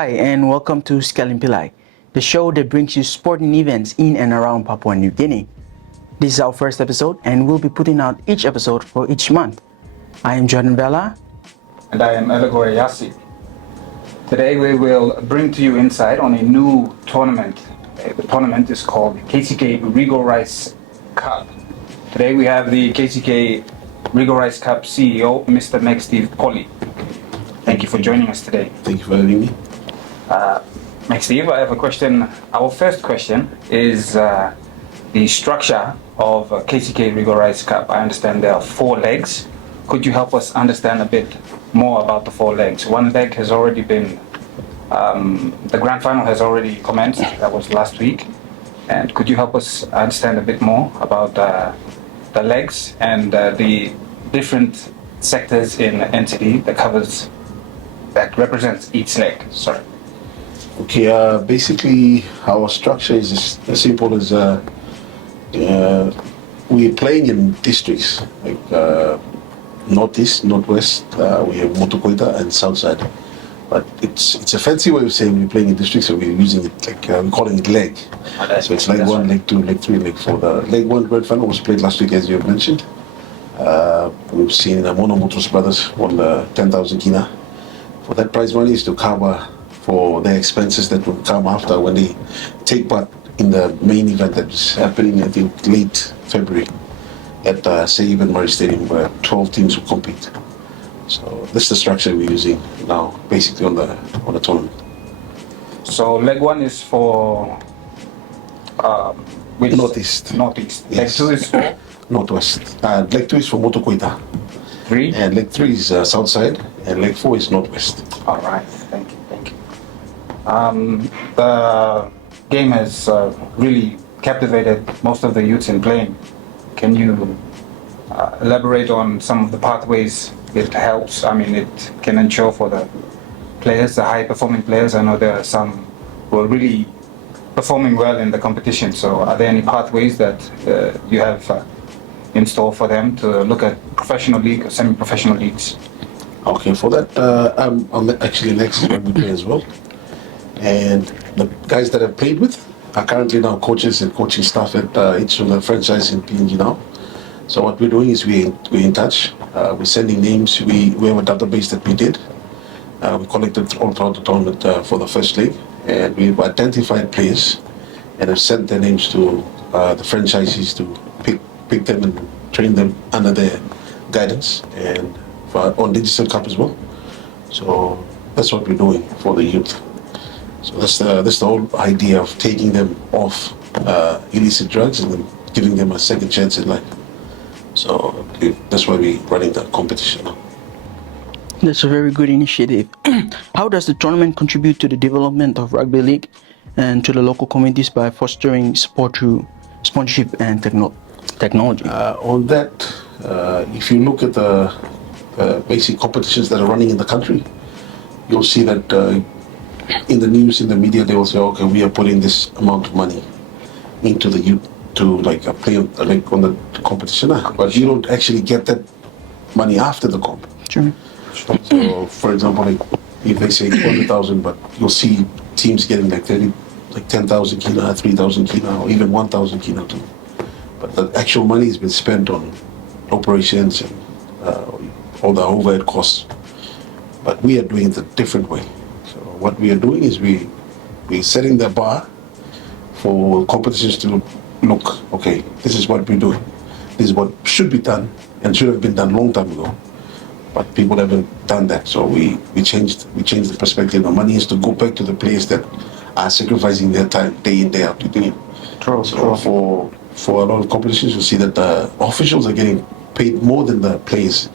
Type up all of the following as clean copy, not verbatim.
Hi and welcome to Skelim Pilai, the show that brings you sporting events in and around Papua New Guinea. This is our first episode and we'll be putting out each episode for each month. I am Jordan Vela. And I am Elegore Yasi. Today we will bring to you insight on a new tournament. The tournament is called the KCK Rigo Rice Cup. Today we have the KCK Rigo Rice Cup CEO, Mr. Steve Polly. Thank you for joining us today. Thank you for having me. Steve, I have a question. Our first question is the structure of KCK Rigo Rice Cup. I understand there are 4 legs. Could you help us understand a bit more about the 4 legs? One leg has already been, the grand final has already commenced. That was last week. And could you help us understand a bit more about the legs and the different sectors in the entity that represents each leg? Sorry. Okay, basically our structure is as simple as we're playing in districts like northeast, northwest. We have Motokoita and Southside. But it's a fancy way of saying we're playing in districts, so we're using it like we're calling it leg. So it's leg 1, leg 2, leg 3, leg 4. The leg 1 grand final was played last week, as you have mentioned. We've seen Mono Motors Brothers won 10,000 kina. For that prize money is to cover for the expenses that will come after when they take part in the main event that's happening, I think, late February at Save Murray Stadium, where 12 teams will compete. So this is the structure we're using now, basically on the tournament. So leg 1 is for which Northeast. Northeast. Yes. Leg 2 is for Northwest. Leg 2 is for Motokoita. 3. And leg 3 is Southside, and leg 4 is Northwest. All right. Thank you. The game has really captivated most of the youths in playing. Can you elaborate on some of the pathways it helps? I mean, it can ensure for the players, the high-performing players. I know there are some who are really performing well in the competition. So are there any pathways that you have in store for them to look at professional league or semi-professional leagues? Okay, for that, I'm actually next rugby player as well. And the guys that I've played with are currently now coaches and coaching staff at each of the franchise in PNG now. So what we're doing is we're in touch. We're sending names. We have a database that we did. We collected all throughout the tournament for the first leg, and we've identified players and have sent their names to the franchisees to pick them and train them under their guidance and on Digital Cup as well. So that's what we're doing for the youth. So that's the whole idea of taking them off illicit drugs and then giving them a second chance in life. So that's why we're running the competition now. That's a very good initiative. How does the tournament contribute to the development of rugby league and to the local communities by fostering support through sponsorship and technology? On that, if you look at the basic competitions that are running in the country, you'll see that in the news, in the media, they will say, okay, we are putting this amount of money into the youth to play like on the competition. But you don't actually get that money after the comp. Sure. So, for example, if they say 200,000, but you'll see teams getting like 10,000 kina, 3,000 kina, or even 1,000 kina too. But the actual money has been spent on operations and all the overhead costs. But we are doing it a different way. So what we are doing is we're setting the bar for competitions to look, okay, this is what we're doing. This is what should be done and should have been done a long time ago. But people haven't done that. So we changed the perspective. The money is to go back to the players that are sacrificing their time day in, day out to do it. True. For a lot of competitions, you see that the officials are getting paid more than the players,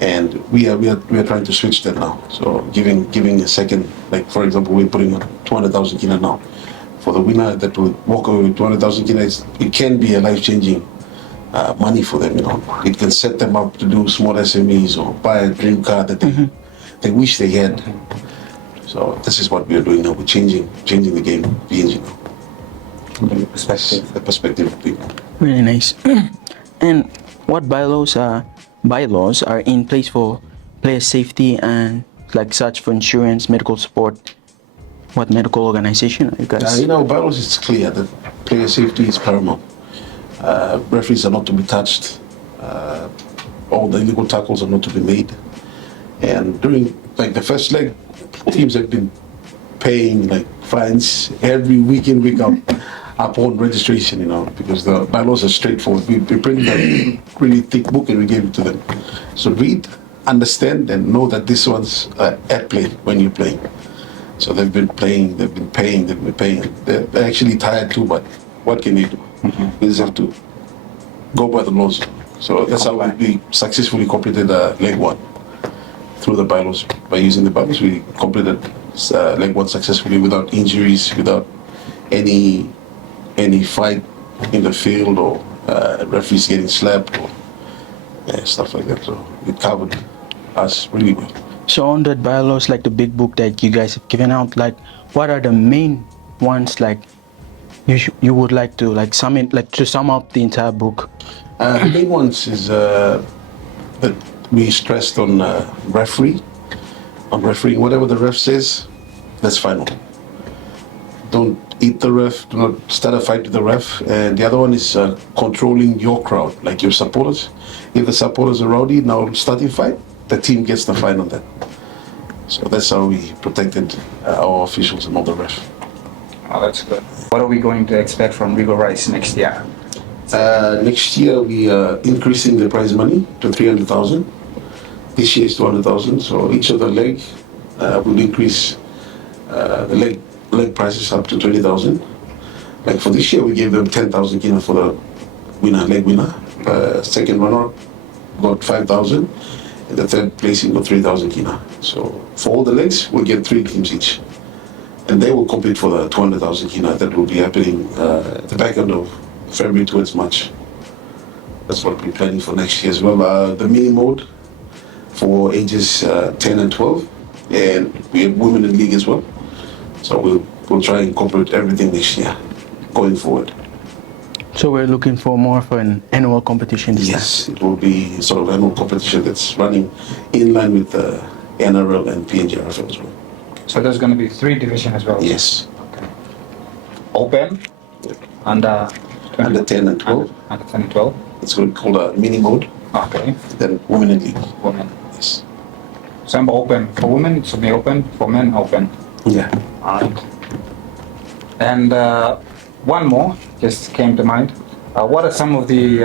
and we are trying to switch that now. So giving a second, like for example, we're putting on 200,000 kina now. For the winner that will walk away with 200,000 kina, it can be a life-changing money for them. It can set them up to do small SMEs or buy a dream car that they wish they had. So this is what we are doing now. We're changing the game, PNG now. The perspective of people. Really nice. And what bylaws are in place for player safety and like such for insurance, medical support, what medical organization are you guys? In our bylaws, it's clear that player safety is paramount. Referees are not to be touched. All the illegal tackles are not to be made. And during the first leg, teams have been paying fines every week in, week out upon registration, because the bylaws are straightforward. We printed a really thick book and we gave it to them. So read, understand, and know that this one's at play when you're playing. So they've been playing, they've been paying. They're actually tired too, but what can you do? We just have to go by the laws. So that's how we successfully completed leg one through the bylaws. By using the bylaws, we completed leg one successfully without injuries, without any fight in the field or referees getting slapped or stuff like that. So it covered us really well. So on that bylaws, like the big book that you guys have given out, what are the main ones you would like to sum up the entire book? The main ones is that we stressed on refereeing. Whatever the ref says, that's final. Don't eat the ref. Do not start a fight with the ref. And the other one is controlling your crowd, like your supporters. If the supporters are rowdy, now starting fight, the team gets the fine on that. So that's how we protected our officials and all the refs. Oh, that's good. What are we going to expect from Regal Rice next year? Next year we are increasing the prize money to 300,000. This year is 200,000. So each of the leg will increase the leg prices up to 20,000. Like for this year, we gave them 10,000 kina for the leg winner. Second runner got 5,000, and the third placing got 3,000 kina. So for all the legs, we'll get 3 teams each, and they will compete for the 200,000 kina that will be happening at the back end of February towards March. That's what we're planning for next year as well. The mini mode for ages 10 and 12, and we have women in league as well. So we'll try and incorporate everything next year going forward. So we're looking for more of an annual competition this Yes, it will be sort of annual competition that's running in line with the NRL and PNGRFL as well. So there's going to be 3 divisions as well? Yes. Okay. Open, under 10 and 12. Under 10 and 12. It's going to be called a mini mode. Okay. Then women in league. Women. Yes. So I'm open for women, it should be open. For men, open. Yeah. Alright. And one more just came to mind. What are some of the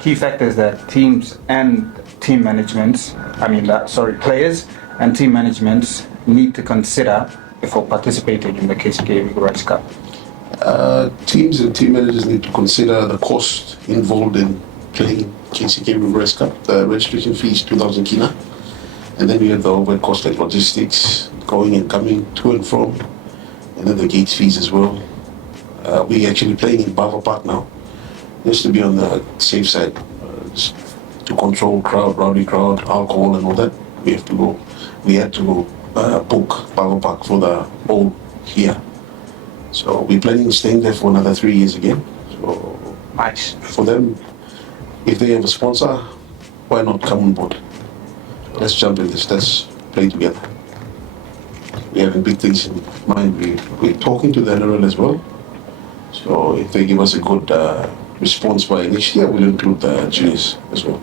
key factors that teams and team managements, players and team managements need to consider before participating in the KCK Regal Rice Cup? Teams and team managers need to consider the cost involved in playing KCK Regal Rice Cup. The registration fee is 2,000 kina. And then we have the overhead cost like logistics, going and coming to and from, and then the gate fees as well. We're actually playing in Bava Park now, just to be on the safe side, just to control rowdy crowd, alcohol and all that. We had to go book Bava Park for the whole year. So we're planning on staying there for another 3 years again. So Nice. for them, if they have a sponsor, why not come on board? Let's jump in this, let's play together. We're having big things in mind. We're talking to the NRL as well. So if they give us a good response by next year, we'll include the juniors as well.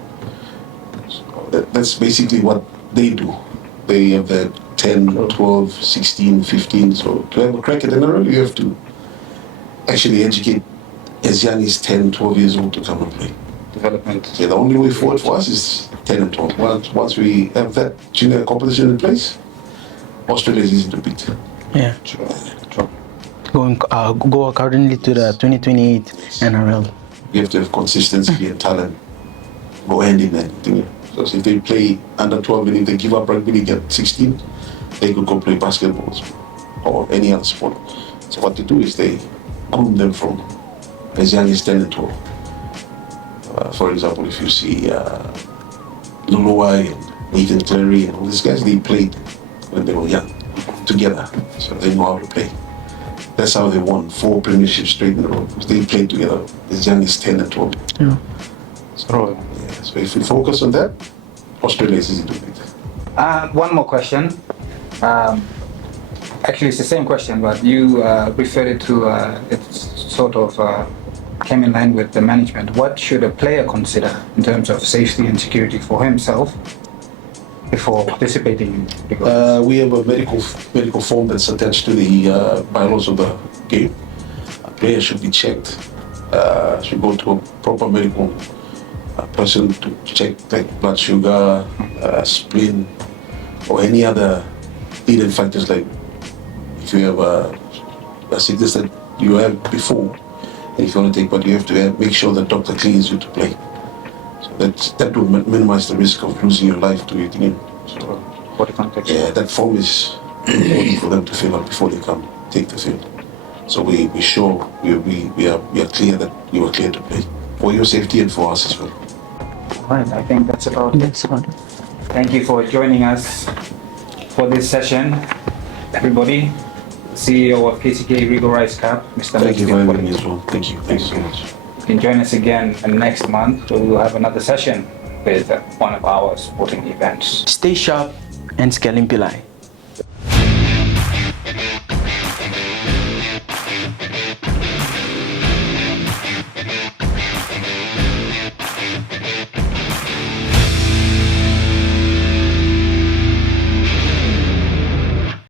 So that's basically what they do. They have the 10, 12, 16, 15. So to have a crack at NRL, you have to actually educate as young as 10, 12 years old to come and play. Development. Yeah, the only way forward for us is 10 and 12. Once we have that junior competition in place, Australia is easy to beat. Yeah. True. Go accordingly to the 2028 NRL. You have to have consistency and talent go hand in hand. So if they play under 12 and if they give up rugby, they get 16, they could go play basketball or any other sport. So what they do is they groom them from as young as 10 and 12. For example, if you see Luluai and Nathan Clary and all these guys, they played when they were young together, so they know how to play. That's how they won 4 premierships straight in a row. They played together as young as 10 and 12. Yeah. So if we focus on that, Australia is easy to beat. One more question. Actually, it's the same question, but you referred it to it sort of came in line with the management. What should a player consider in terms of safety and security for himself before participating in League of Legends? We have a medical form that's attached to the bylaws of the game. A player should be checked. Should go to a proper medical person to check like blood sugar, spleen, or any other leading factors like if you have a sickness that you had before, and if you want to take what you have to make sure the doctor clears you to play. So that will minimize the risk of losing your life to your team. So, Body context. yeah, that form is important for them to fill out before they come take the field. So we sure we are clear that you are clear to play for your safety and for us as well. Right, I think that's about it. That's about it. Thank you for joining us for this session, everybody. CEO of KCK Regal Rice Cup, Mr. Thank you for having me Mr. as well. Thank you. Thank you so much. You can join us again next month. We will have another session with one of our sporting events. Stay sharp and Skelim Pilai.